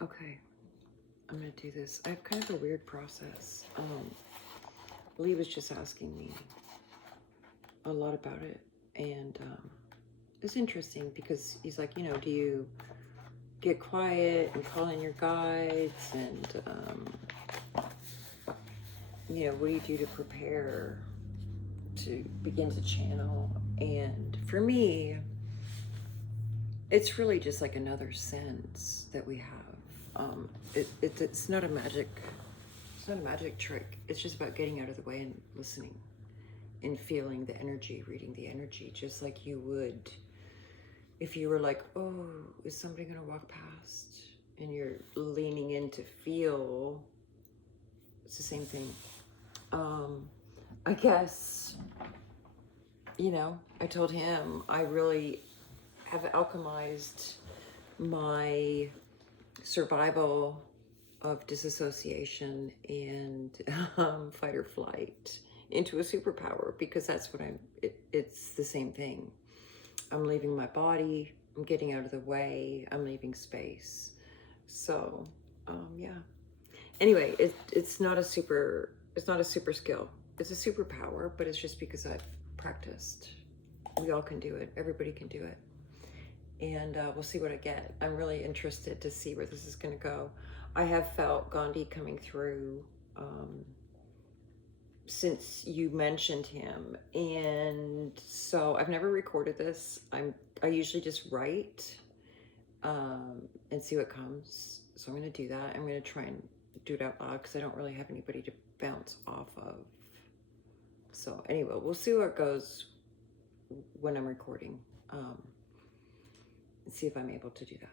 Okay, I'm gonna do this. I have kind of a weird process. Lee was just asking me a lot about it, and it's interesting because he's like, do you get quiet and call in your guides, and what do you do to prepare to begin to channel? And for me, it's really just like another sense that we have. It's not a magic. It's not a magic trick. It's just about getting out of the way and listening and feeling the energy, reading the energy, just like you would if you were like, oh, is somebody gonna walk past? And you're leaning in to feel. It's the same thing. I guess, I told him I really have alchemized my survival of disassociation and fight or flight into a superpower, because that's what it's the same thing. I'm leaving my body, I'm getting out of the way, I'm leaving space. So, yeah. Anyway, it's not a super skill. It's a superpower, but it's just because I've practiced. We all can do it. Everybody can do it. And we'll see what I get. I'm really interested to see where this is going to go. I have felt Gandhi coming through since you mentioned him, and so I've never recorded this. I usually just write and see what comes. So I'm going to do that. I'm going to try and do it out loud because I don't really have anybody to bounce off of. So anyway, we'll see where it goes when I'm recording. See if I'm able to do that.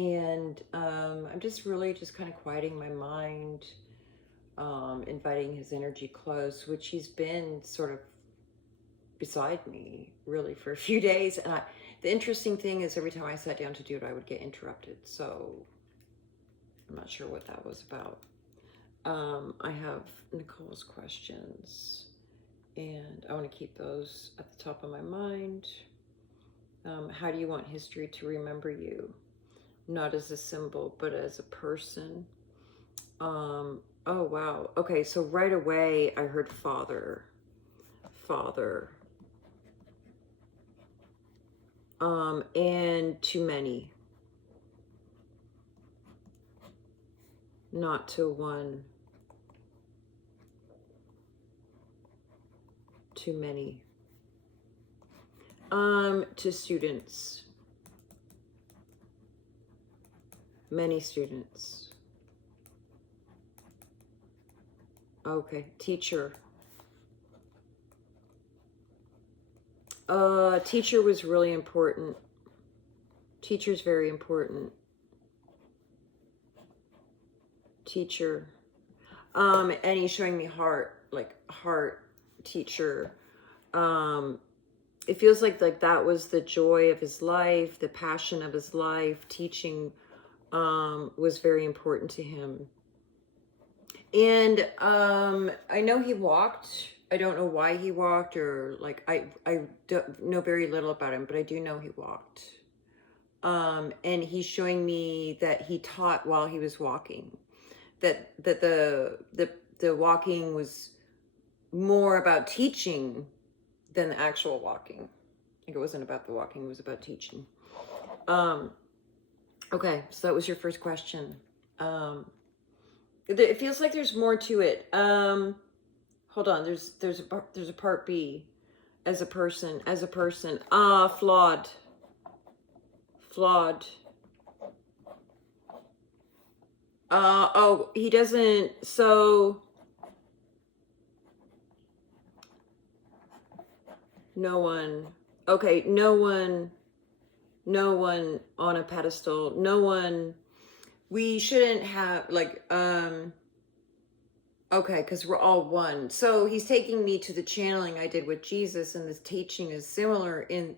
And I'm just really just kind of quieting my mind, inviting his energy close, which he's been sort of beside me really for a few days. And the interesting thing is every time I sat down to do it, I would get interrupted. So I'm not sure what that was about. I have Nicole's questions, and I want to keep those at the top of my mind. How do you want history to remember you? Not as a symbol, but as a person. Oh, wow. Okay, so right away I heard father. And too many. Not to one. Too many. To students. Many students. Okay, teacher. Teacher was really important. Teacher's very important. Teacher. And he's showing me heart, like heart, teacher. It feels like that was the joy of his life, the passion of his life. Teaching was very important to him. And I know he walked. I don't know why he walked, or like I don't know very little about him, but I do know he walked. And he's showing me that he taught while he was walking. That the walking was more about teaching than the actual walking. I think it wasn't about the walking, it was about teaching. Okay, so that was your first question. It feels like there's more to it. Hold on, there's a part B. As a person. Flawed. Oh, he doesn't, so no one. Okay, no one on a pedestal. No one. We shouldn't have like okay, because we're all one. So he's taking me to the channeling I did with Jesus, and this teaching is similar in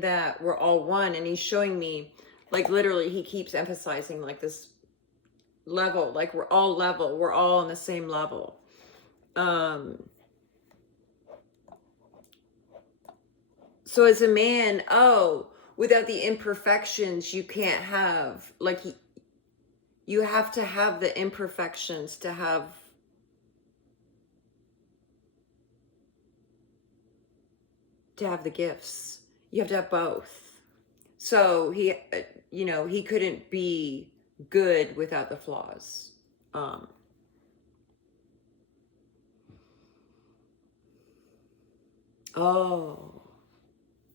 that we're all one. And he's showing me, like, literally, he keeps emphasizing like this level, like we're all level, we're all on the same level. So as a man, oh, without the imperfections, you can't have, like, you have to have the imperfections to have the gifts. You have to have both. So he, he couldn't be good without the flaws. Oh,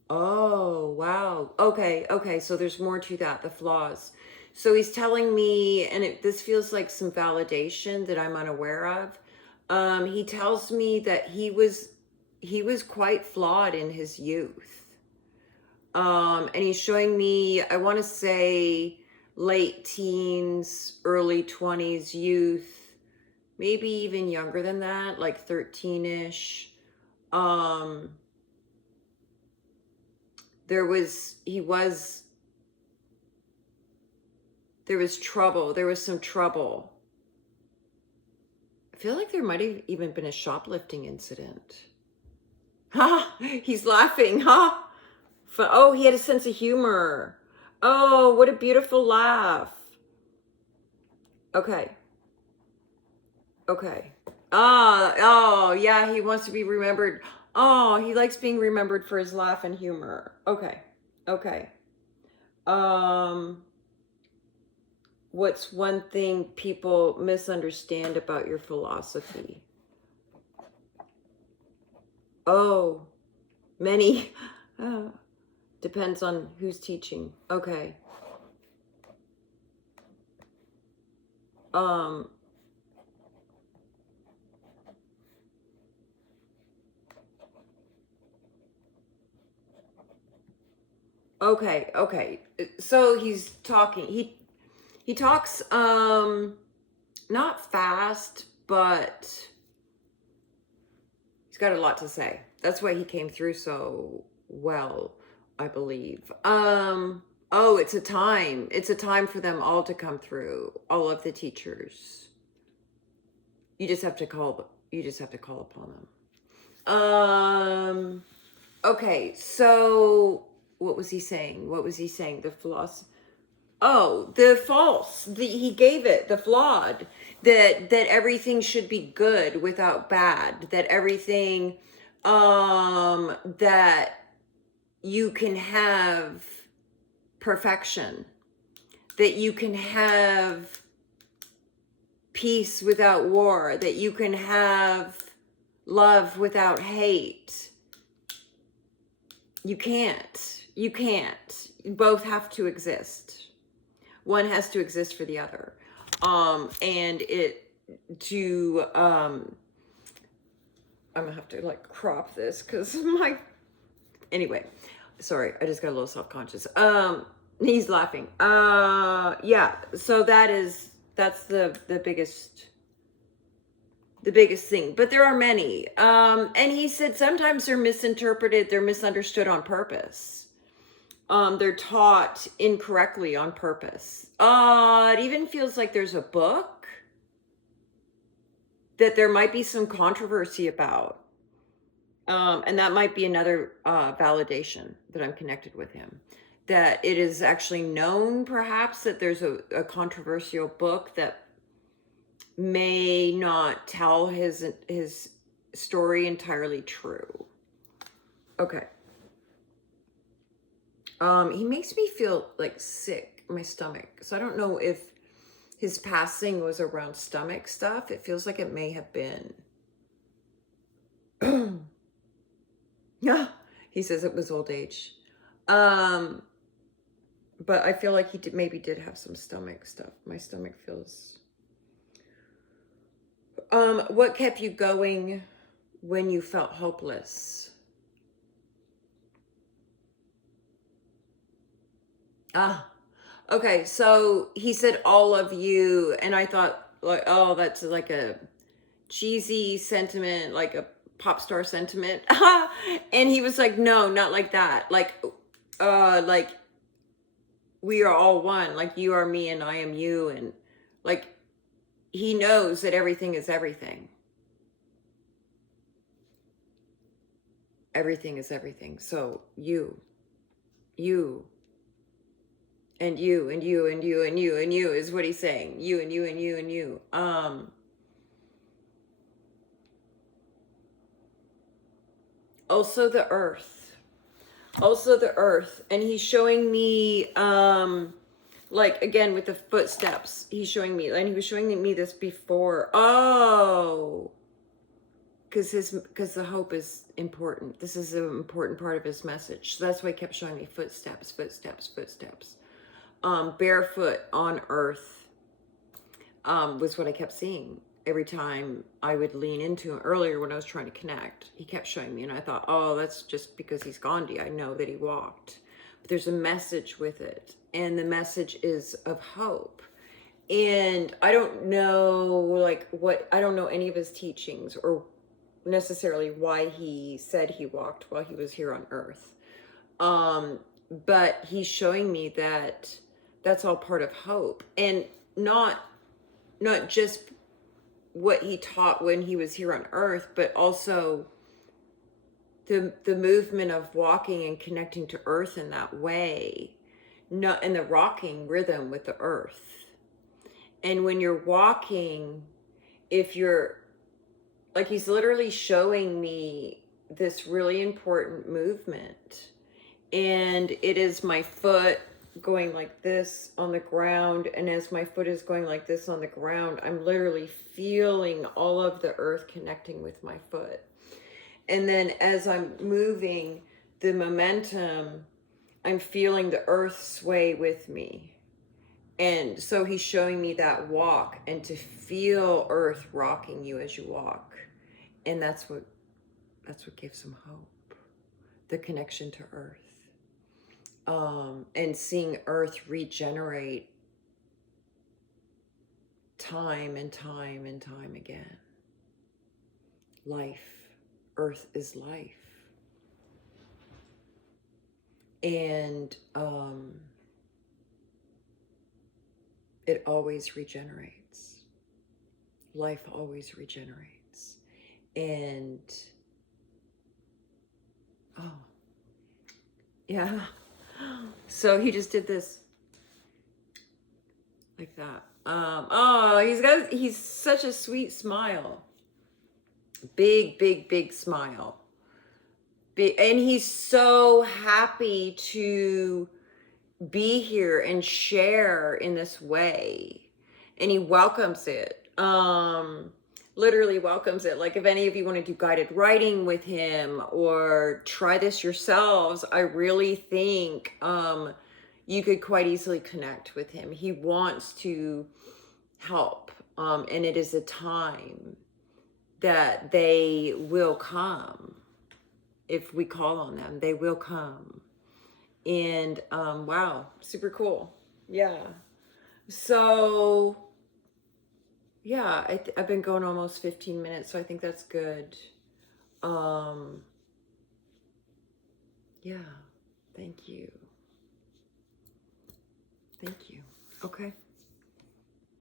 wow. Okay. So there's more to that, the flaws. So he's telling me, and this feels like some validation that I'm unaware of. He tells me that he was quite flawed in his youth. And he's showing me, I want to say late teens, early 20s youth, maybe even younger than that, like 13ish. There was trouble. There was some trouble. I feel like there might have even been a shoplifting incident. Ha! He's laughing. Ha! Oh, he had a sense of humor. Oh, what a beautiful laugh. Okay. Oh, yeah, he wants to be remembered. Oh, he likes being remembered for his laugh and humor. Okay. What's one thing people misunderstand about your philosophy? Oh, many. Depends on who's teaching. Okay. Okay. So he's talking. He talks not fast, but he's got a lot to say. That's why he came through so well, I believe. Oh, it's a time. It's a time for them all to come through, all of the teachers. You just have to call upon them. Okay, so what was he saying? The philosophy. Oh, the false. He gave it, the flawed. That everything should be good without bad. That everything that you can have perfection. That you can have peace without war. That you can have love without hate. You can't. Both have to exist. One has to exist for the other. I'm gonna have to like crop this because anyway, sorry, I just got a little self-conscious. He's laughing. Yeah, so that's the biggest thing, but there are many. And he said sometimes they're misinterpreted, they're misunderstood on purpose. They're taught incorrectly on purpose. It even feels like there's a book that there might be some controversy about. And that might be another validation that I'm connected with him. That it is actually known, perhaps, that there's a controversial book that may not tell his story entirely true. Okay. He makes me feel like sick in my stomach. So I don't know if his passing was around stomach stuff. It feels like it may have been. Yeah, he says it was old age. But I feel like he maybe did have some stomach stuff. My stomach feels. What kept you going when you felt hopeless? Okay, so he said all of you, and I thought, like, oh, that's like a cheesy sentiment, like a pop star sentiment. And he was like, no, not like that. Like we are all one, like you are me and I am you, and like he knows that everything is everything. Everything is everything. So you And you, and you, and you, and you, and you is what he's saying. You, and you, and you, and you. Also the earth. Also the earth. And he's showing me, like, again, with the footsteps. He's showing me, and he was showing me this before. Oh. Because the hope is important. This is an important part of his message. So that's why he kept showing me footsteps, footsteps, footsteps. Barefoot on earth was what I kept seeing every time I would lean into him. Earlier when I was trying to connect, he kept showing me, and I thought, oh, that's just because he's Gandhi. I know that he walked. But there's a message with it, and the message is of hope. And I don't know, like, I don't know any of his teachings or necessarily why he said he walked while he was here on earth. But he's showing me that that's all part of hope, and not just what he taught when he was here on earth, but also the movement of walking and connecting to earth in that way, not in the rocking rhythm with the earth. And when you're walking, if you're like, he's literally showing me this really important movement, and it is my foot going like this on the ground, and as my foot is going like this on the ground, I'm literally feeling all of the earth connecting with my foot. And then as I'm moving, the momentum, I'm feeling the earth sway with me. And so he's showing me that walk, and to feel earth rocking you as you walk. And that's what gives him hope, the connection to earth. And seeing earth regenerate time and time and time again. Life. Earth is life. And it always regenerates. Life always regenerates. And oh, yeah. So he just did this like that. Oh, he's such a sweet smile. Big, big, big smile. Big, and he's so happy to be here and share in this way. And he welcomes it. Literally welcomes it. Like, if any of you want to do guided writing with him or try this yourselves, I really think you could quite easily connect with him. He wants to help, and it is a time that they will come. If we call on them, they will come. And wow, super cool. Yeah. So yeah, I've been going almost 15 minutes, so I think that's good. Yeah, thank you. Thank you. Okay.